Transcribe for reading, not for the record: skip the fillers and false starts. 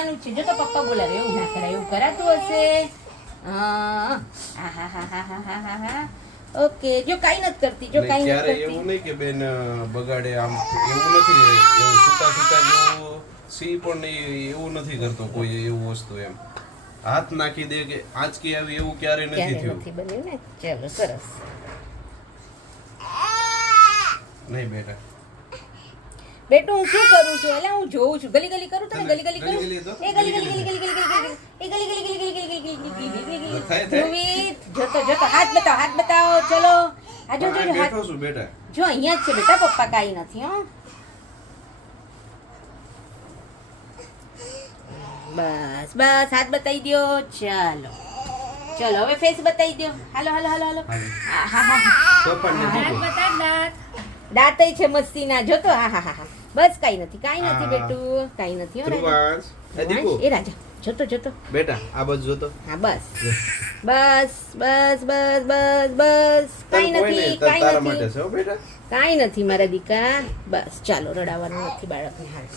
રડવાનું છે. જો તો પપ્પા બોલાવે એવું ના કરાય, એવું કરાતું હશે. હા. ઓકે, જો કાઈ નથી કરતી, જો કાઈ નથી કરતી. એવું નહીં કે બેન બગાડે આમ, એવું નથી. એવું સુતા જેવું સી પણ નહીં, એવું નથી કરતો કોઈ એવું વસ્તુ એમ. હાથ નાખી દે કે આંચકી આવી એવું ક્યારે નથી થયું. નથી બન્યું ને. ચલો સરસ. નહીં બેટા, બેટું હું શું કરું છું? એટલે હું જોઉં છું. ગલી ગલી કરું તને, ગલી ગલી કરું. ગલી તો? એ ગલી ગલી ગલી ગલી ગલી ગલી ધ્રુવી, જોતો હાથ બતાવો. ચલો આ જો હાથ. બેઠો છું બેટા. જો અહીંયા જ છે બેટા, પપ્પા કાઈ નથી. હો બસ હાથ બતાવી દો. ચલો હવે ફેસ બતાવી દો. હાલો. દાંતય છે મસ્તીના. જોતો હા. બસ કાઈ નથી બેટું, કાઈ નથી. ધ્રુવાંશ, એ દીકુ, એ રાજા જોતો બેટા આ બાજુ જોતો. હા બસ કાઈ નથી તારા માટે છે હો બેટા. કાઈ નથી મારા દીકા. બસ ચાલો, રડાવવાનું નથી બાળકને. હાલ